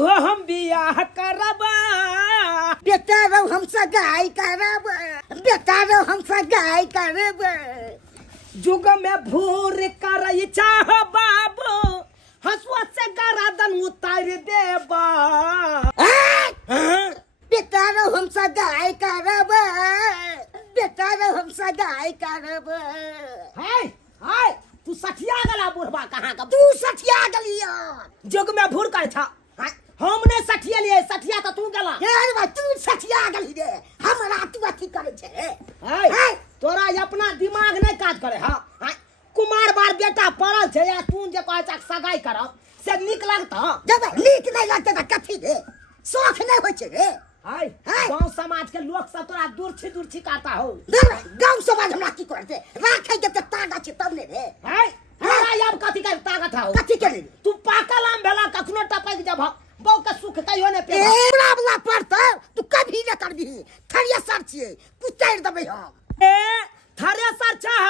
हो हम बियाह करब बेटा रो हम सगाई करब बेटा रो हम सगाई करब जुग में भूर कर चाह बाबू हसुआ से गरादन उतार देबा बेटा रो हम सगाई करब बेटा रो हम सगाई करब हाय हाय तू सठिया गला बुढ़वा कहाँ का तू सठिया गलिया जुग में भूर कर था हमने सठिया लिए सठिया तो तू गला यार बा तू सठिया गली रे हमरा तू अथी करे छे हाय तोरा अपना दिमाग नहीं काज करे हां कुमार बार बेटा पड़ल छे या तू जे कहे छ सगाई करब से निक लगता जब नीक नहीं लगता त कथी रे शौक नहीं होय छे रे हाय गांव समाज के लोग सब तोरा दूर छी काटा हो गांव समाज हमरा की करते राखे के त तागा छे तब ने रे हाय तोरा अब कथी के ताकत हो कथी के रे तू पाकल आम भेला कखनो टपक जब बहु के सुख कहियो ने पे एबरा वाला पड़ता तू कभी न करबी थरिया सर छिए कुतैर दबे हम थरेसर चाह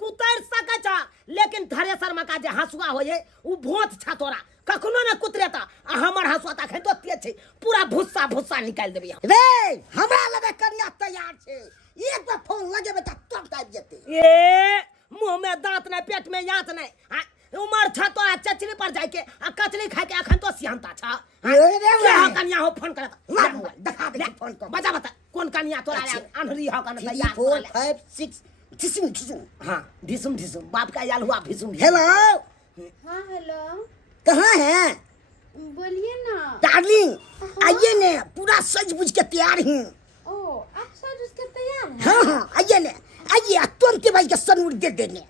कुतर सके छ लेकिन थरेसर में का जे हसुआ होये उ भोत छ तोरा कखनो न कुतरेता आ हमर हसुआ त खै तो तेज छै पूरा भुस्सा भुस्सा निकाल देबी रे हमरा लगे कन्या तैयार छै एक बार फोन लगेबे त तुरंत आबि जेते ए मुंह में दांत नै पेट में यात नै उमर छ तो चचरी पर जाय के आ कचरी खा के अखन तो सिहंता छ क्या कन्या हो फोन करत दिखा दे फोन कर बजा बता कौन कन्या तोरा अनहरी हो कन तैयार 4 5 6 ठिसुम हां ढिसुम बाप का याल हुआ भिसुम हेलो हाँ हेलो कहाँ है बोलिए ना डार्लिंग आइए ने पूरा सज बुझ के तैयार हूँ ओ आप सज उसके तैयार हैं हाँ आइए ने आइए तुम के भाई के सनूर दे देने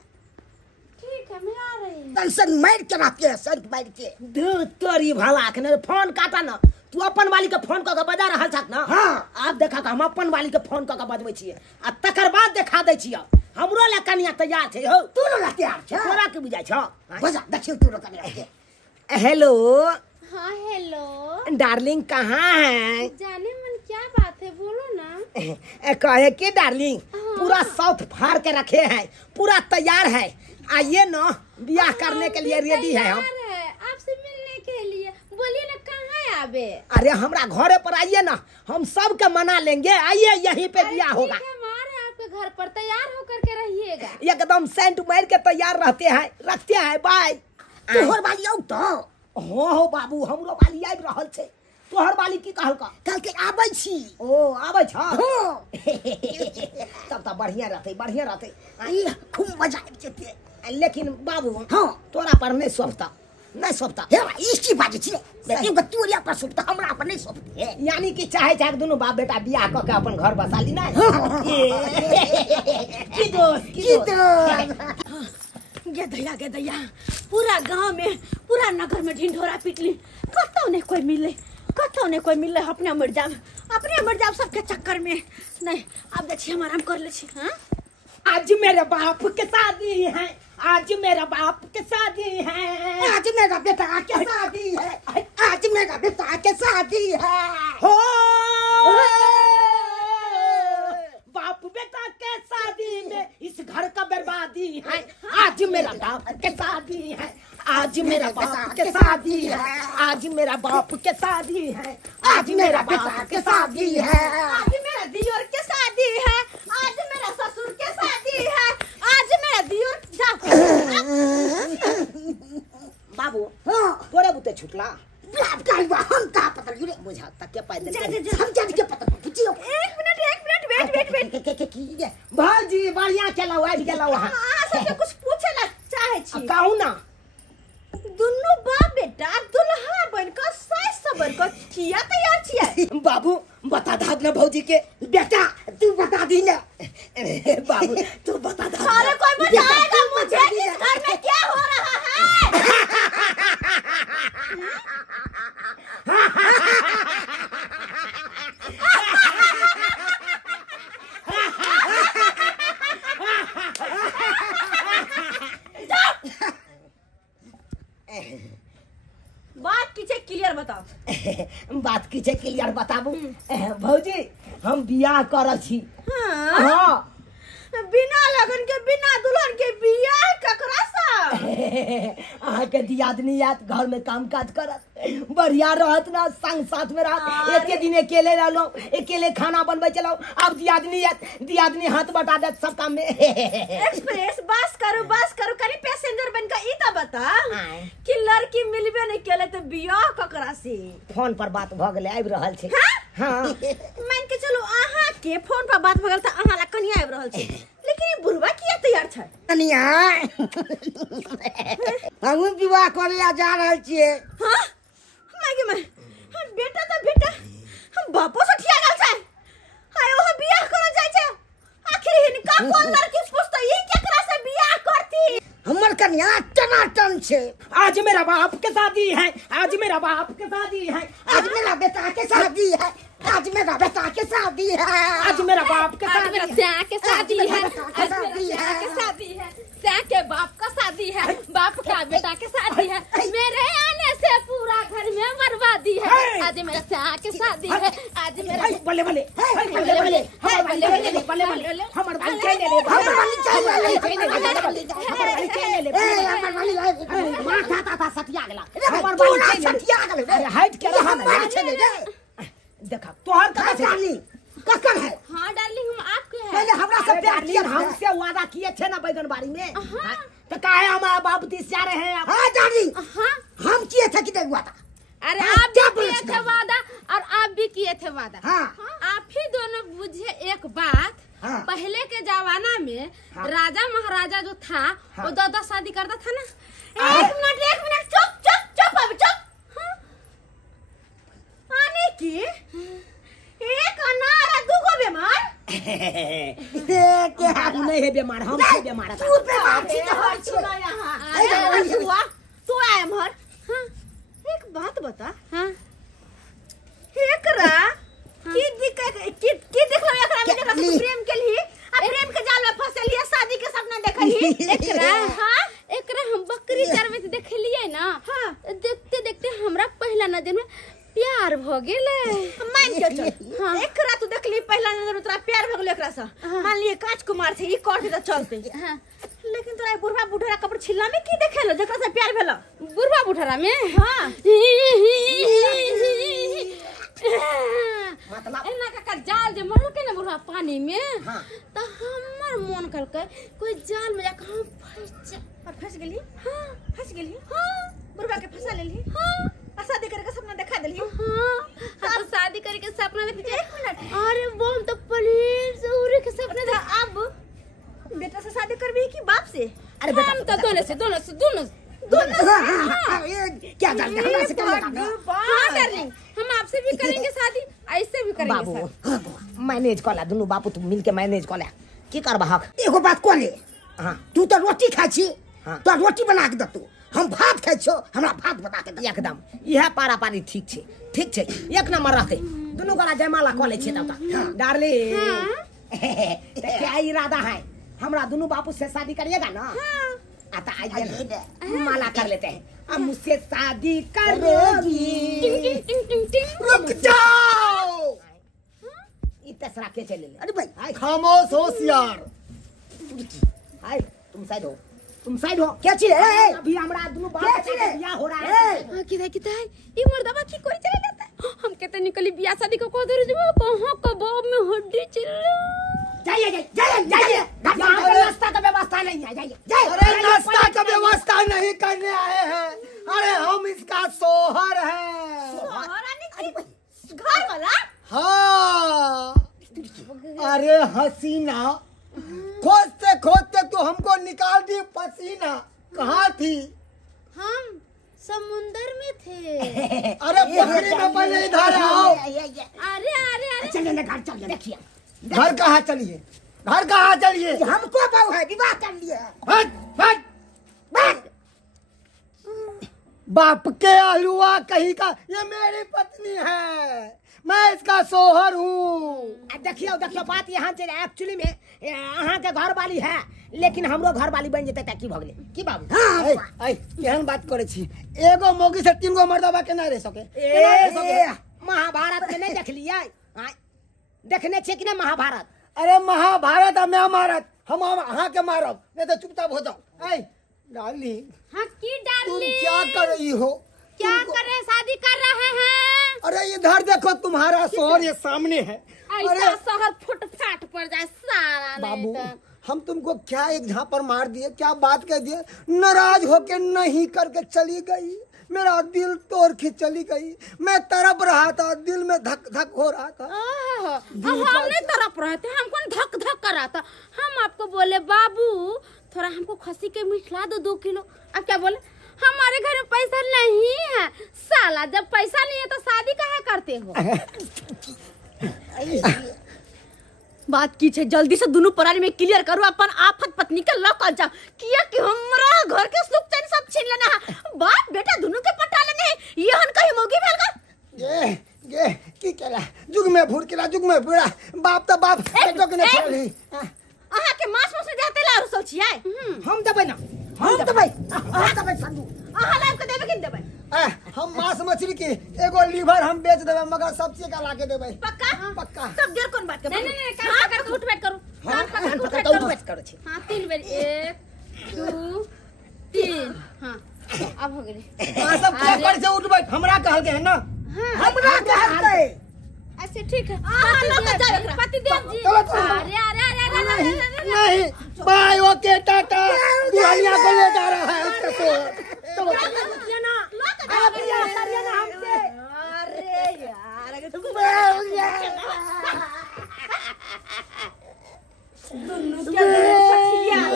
ठीक है मैं आ रही हूँ टेंशन मार के रहते हैं संत मार के दूध तोरी भला के फोन काटा ना तू अपन वाली के फोन क के बजा रहल छक ना हाँ आप देखा हम अपन वाली के फोन क के बजबै छियै आ तकर बाद देखा दै छियै हमरो ले कनिया तैयार छै हो तू न तैयार छ तोरा के बुझाइ छ बजा देखियो तू न कनिया हेलो हाँ हेलो डार्लिंग कहाँ है जाने मन क्या बात है बोलो ना कहे कि डार्लिंग पूरा साउथ फाड़ के रखे हैं पूरा तैयार है आइए ना ब्याह करने के लिए रेडी है हम आपसे मिलने के लिए बोलिए ना कहाँ आवे अरे हमरा घरे पर आइए ना हम सब के मना लेंगे आइए यहीं पे ब्याह होगा आपके घर पर तैयार होकर के रहिएगा एकदम सेंट मार के तैयार रखते हैं बाय तोहर वाली आउ तो हो बाबू हमरो वाली आबि रहल छै तोहर वाली की कहल कल के आबै छी ओ आबै छ हां तब त बढ़िया रहते ई खूब मजा आबि जेते लेकिन बाबू हां तोरा पर नहीं सोचता हे इसकी बात छी लेकिन तोरिया पर सोचता हमरा पर नहीं सोचते यानी कि चाहे दोनों बाप बेटा बियाह क के अपन घर बसा ली ना की दोस्त गे दैया पूरा गांव में पूरा नगर में ढिंढोरा पिटली कतौ नहीं कोई मिले अपने मर जाब सबके चक्कर में नहीं अब देखिए हम आराम कर ले छी हां आज मेरे बाप के शादी है आज मेरा बाप के शादी है आज मेरा बेटा के शादी है आज मेरा बेटा के शादी है हो बाप बेटा के शादी में इस घर का बर्बादी है आज मेरा बाप के शादी है आज मेरा बाप के शादी है आज मेरा बाप के शादी है आज मेरा बेटा के शादी है आज मेरा दियोर के शादी है आज मेरा ससुर के शादी है आज मेरा दियोर बाबू हां तोरे बुते छुटला बाप का हम का पता रे बुझा तक के पाई दे हम जान के पता पूछियो एक मिनट वेट के भाजी बढ़िया चला आबि गेला वहां सबसे कुछ पूछे ला चाहे छी कहू ना दुनु बाप बेटा दुल्हा बनकर सही सबर कर किया तैयार छियै बाबू बता दा ना भौजी के बेटा तू बता दी ना बाबू तू बता दा अरे कोई बताएगा मुझे इस घर में क्या हो रहा है बात कीजिए क्लियर बताओ बात कीजिए क्लियर बताबू भौजी हम बियाह कर छी हाँ? हाँ बिना लगन के बिना दुल्हन के बियाह ककरा सा अहाँ के दियादनी याद घर में काम काज करत बढ़िया रहत ना, संग साथ में रहत। एक दिन अकेले रहलो, अकेले खाना बनबे चलो, अब दियादनी हाथ बटा दे सब काम में। एक्सप्रेस बस करो करी पैसेंजर बन का इता बता कि लड़की मिलबे नहीं केले तो बियाह ककरा से? फोन पर बात भ गेले, आबि रहल छै। हां मान के चलो अहाँ के फोन पर बात भ गेल त अहाँ ला कनिया आबि रहल छै, लेकिन ई बुढ़वा किया तैयार छै? कनिया हमहू विवाह करे जा रहल छियै। हां मागे हम बेटा हम बापो से ठिया गेल छै। हाय ओ बियाह करे जाय छै, आखिर हिनका कोन लड़की पूछतो ई केकरा से बियाह करती? हमर कन्या टनाटन छे। आज मेरा बाप के शादी है, आज मेरा बाप के शादी है, आज मेरा बेटा के शादी है, आज मेरा बेटा के शादी है, आज मेरा बाप के आज मेरा स्या के शादी है, आज मेरा स्या के शादी है, स्या के बाप का शादी है, बाप का बेटा के शादी है। मेरे आने से पूरा घर में बर्बादी है। आज मेरा स्या के शादी है, आज मेरा बल्ले बल्ले हमर भाई चल ले, माथा ता सटिया गेला, हमर भाई सटिया गेला। अरे हट के रहा ना, देखा तोहर का डार्लिंग ककर है? हां डार्लिंग हम आपके हैं। पहले हमरा से प्यार किया, हमसे वादा किए थे ना बैगन बाड़ी में, तो काहे हमारा बाप दिस जा रहे हैं? हां डार्लिंग, हां हम किए थे कि नहीं हुआ था? अरे आप भी किए थे वादा और आप भी किए थे वादा। हाँ। आप ही दोनों बुझे एक बात। हाँ। पहले के जमाना में राजा महाराजा जो था वो 2 शादी करता था ना। एक मिनट चुप अब चुप। आने की एक अनार है, 2 बीमार। क्या नहीं है बीमार, हम से बीमार है। तू बीमार छी तो सुनो यहाँ। अरे हुआ तू आया मर। हाँ एक बात बता। हाँ एकरा की देखलो एकरा में देखला प्रेम के लिए प्रेम के जाल में फंसलिए, शादी के सपना देखली एकरा। हां एकरा हम बकरी चरवे से देखलिए ना। हां देखते देखते हमरा पहला नजर में प्यार भ गेले। मान के चल। हां एकरा तू देखली पहला नजर में तोरा प्यार भ गेले एकरा से। मान लिए कांच कुमार थे ई कर दे चलते। हां लेकिन तोरा बुढ़वा बुढ़रा कपड़ छिल्ला में की देखेलो जेकरा से प्यार भेलो? बुढ़वा बुढ़रा में? हां मतलब एना का जाल जे मरल के ना बुढ़वा पानी में। हां त हमर मन करके कोई जाल में जाके हम फंस गेली। हां फंस गेली। हां बुढ़वा के फंसा लेली। हां शादी करे के सपना देखा देली। हां अब शादी करे के सपना देख। एक मिनट, अरे वो हम तो प्लीज उरे के सपना देख। अब बेटा से शादी करबी कि बाप से? अरे बेटा हम तो दोनों क्या डार्लिंग हमरा से कर लेगा? हां डार्लिंग हम आपसे भी करेंगे शादी, ऐसे भी करेंगे बाबू मैनेज कर ला, दोनों बापू तुम मिल के मैनेज कर ला। की करबा हक? एगो बात कोले। हां तू तो रोटी खाई छी, हाँ। तो रोटी बना के दतू। हम भात खाई छो, हमरा भात बना के दे। एकदम यह पारा पारी ठीक छे, एक नंबर रहते। दोनों गला जयमाला कर ले छे तब। डार्लिंग क्या इरादा है? हमरा दोनों बापू से शादी करिएगा ना? आता आइए माला कर लेते हैं। अब मुझसे शादी करोगी? रुक जाओ। ये तीसरा के चले ले। अरे भाई खामोश होशियार। हाय तुम साइड हो। क्या चीज है? अभी हमरा दोनों बाप क्या का चीज है? बियाह हो रहा है। हां किदा है ई मर्दवा की कोई चले जाता है। हम कहते निकली बियाह शादी को दे जब कहां कबाब में हड्डी चिल्ला। जाइए यहाँ पे नाश्ता का व्यवस्था नहीं है। जाइए। अरे नाश्ता का व्यवस्था नहीं करने आए हैं, अरे हम इसका सोहर है। घर वाला? हाँ अरे हसीना, खोजते तो हमको निकाल दी पसीना। कहाँ थी? हम समुंदर में थे। अरे पकड़ी में पहले इधर आओ। अरे चलिए ना घर चलिए। देखिए घर कहाँ चलिए? हमको बहू है, विवाह कर लिया। हट। बाप के आलुआ कहीं का, ये मेरी पत्नी है, मैं इसका सोहर हूँ। देखियो बात यहाँ से एक्चुअली में यहाँ के घर वाली है, लेकिन हमरो घर वाली बन जेते की भगले की बाबू। केहन बात करे छी? एगो मोगी से 3 गो मर्दबा के ना रह सके। महाभारत के नहीं देख लिया? देखने छे कि ना महाभारत? अरे महाभारत और महाभारत हम अहाँ के मारब, नहीं तो चुपचाप हो जाओ। डार्लिंग हाँ की तुम डार्लिंग क्या कर रही हो? क्या कर रहे हैं? शादी कर रहे हैं। अरे इधर देखो, तुम्हारा शोहर ये सामने है। ऐसा शहर फुटफाट पड़ जाए सारा बाबू, नहीं तो। हम तुमको क्या एक झापड़ मार दिए, क्या बात कह दिए? नाराज होके नहीं करके चली गई, मेरा दिल तोड़ के चली गई। मैं तड़प रहा था, दिल में धक धक हो रहा था। हम नहीं तरफ रहे थे, हमको धक धक कर रहा था। हम आपको बोले बाबू थोड़ा हमको खसी के मीट ला दो 2 किलो। अब क्या बोले? हमारे घर में पैसा नहीं है। साला जब पैसा नहीं है तो शादी काहे करते हो? बात की छे, जल्दी से दोनों परानी में क्लियर करो, अपन आफत पत्नी के लॉक कर जाओ। किया कि हमरा घर के सुख चैन सब छीन लेना है। बाप बेटा दोनों के पटा लेने हैं। ये हन कहीं मोगी भेल का ये की केला जुग में भूर केला जुग में बुरा बाप तो बाप बेटो के ने छोड़ी। आहा के मांस मस जाते ला सोचिए। हम दबे ना, हम दबे संदू। आहा लाइव के देबे कि देबे? हम मांस मछली की एगो लीवर हम बेच देबे, मगर सब्जी का लाके देबे। पक्का? पक्का। सब देर कौन बात कर? नहीं काम पकड़ के उठ बैठ करो। काम पकड़ के उठ बैठ तो करो। बैठ करो छी। हां 3 बार 1 2 3। हां अब हो गेली। सब क्या कर से उठ बैठ, हमरा कहल के है ना, हमरा कहते अच्छा ठीक है। पति देव जी। चलो। अरे नहीं बाय ओके टाटा, दुल्हनिया को ले जा रहा है उसके शोहर। चलो अरे यार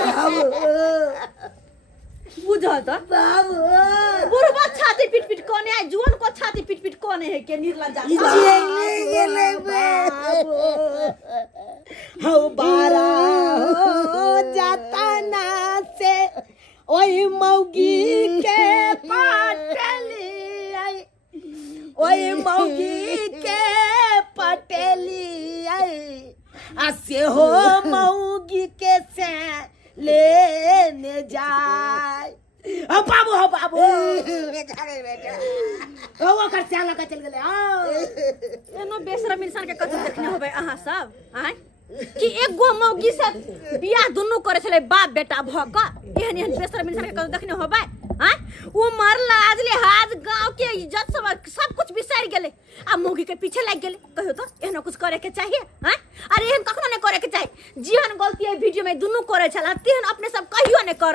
बुझा था बुढ़वा छाती पीट पीट कोने है, जुअन को छाती पीट पीट कोने है के निर्लज्जा। हो बारा हो जाता ना से ओई मौगी के पटेली आई, ओई मौगी के पटेली आई, आसे हो मौगी के से लेने जाए। हो बाबू वो कर चाला का चल गेले। एनो बेशरम इंसान के कथि देखने होबे अहाँ सब आय कि एगो मौगी से बियाह दुनु करे छले बाप बेटा भ क। एहन एहन बेशरम इंसान के कथि देखने होबे आय? वो मरला आज लिहाज गांव के इज्जत सब कुछ बिसर गेले आ मौगी के पीछे लग गेले। कहियो तो एहन कुछ करे के चाहिए आय? अरे एहन कखनो नहीं करे के चाहिए। जीहन गलती है वीडियो में दुनु करे छला तेहन अपने सब कहियो नहीं कर।